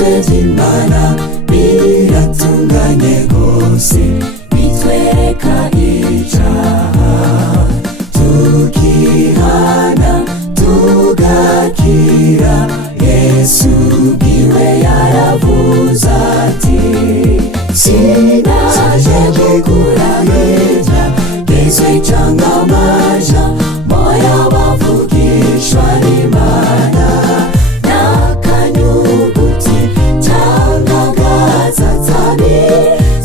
ibyanditswe by'Imana biratunganye rwose, bitwereka icyaha tukihana tugakira. Yesu ubwiwe yaravuze ati sinaje kukurahira gezwe cyangwa amaja moya bavugishwa n'Imana n'akanyuguti cyangwa gatsatani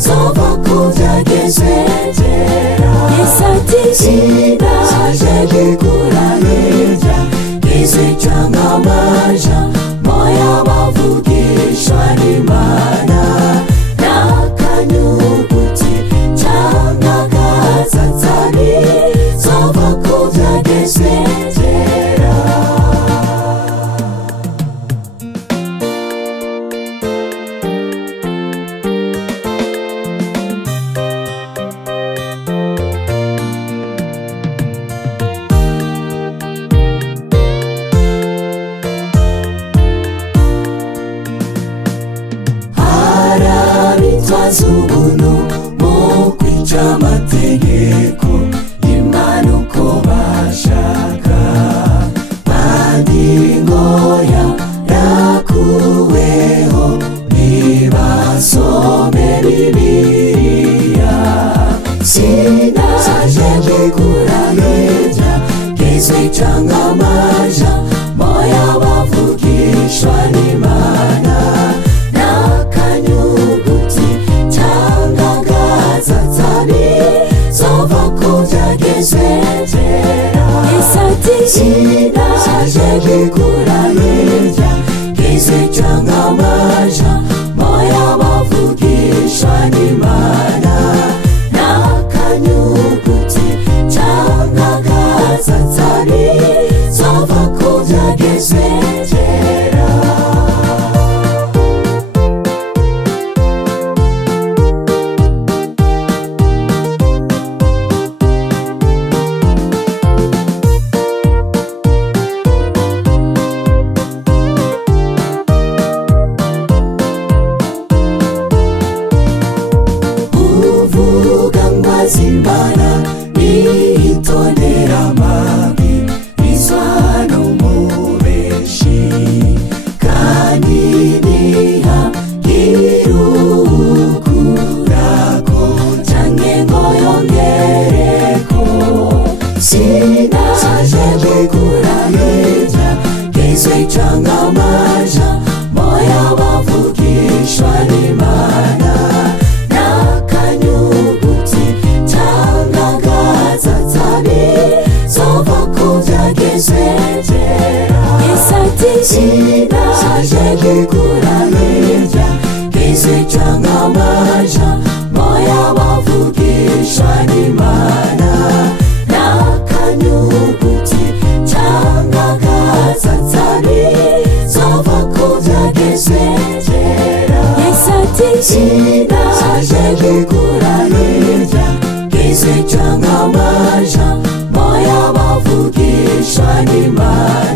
zova kubyagezwe kera. Yesu ati sinaje kukurahira gezwe cyangwa amaja moya bavugishwa n'Imana n'akanyuguti cyangwa gatsatani zova kubyagezwe kera. Harabitwaza ubuntu mu kwica amategeko y'Imana uko bashaka, kandi ngoya yakuweho nibasome Bibiliya. Sinaje kukurahira gezwe cyangwa amaja moya bavugishwa n'Imana n'akanyuguti cyangwa gatsatani zova kubyagezwe kera. Yesu ati sinaje kukurahira gezwe cyangwa amaja moya bavugishwa n'Imana n'akanyuguti cyangwa gatsatani zova kubyagezwe kera. Uvuga ngwazi Imana nitondera amabi bizwa n'umubeshi, kandi niha irukurako canke ngo yongereko. Sinaje kukurahira gezwe cyangwa amaja moya bavugishwa n'Imana n'akanyuguti cyangwa gatsatani zova kubyagezwe kera. Yesu ati sinaje kukurahira gezwe cyangwa amaja moya bavugishwa n'Imana n'akanyuguti cyangwa gatsatani zova kubyagezwe kera. Yesu ati sinaje kukurahira gezwe cyangwa amaja moya bavugishwa n'Imana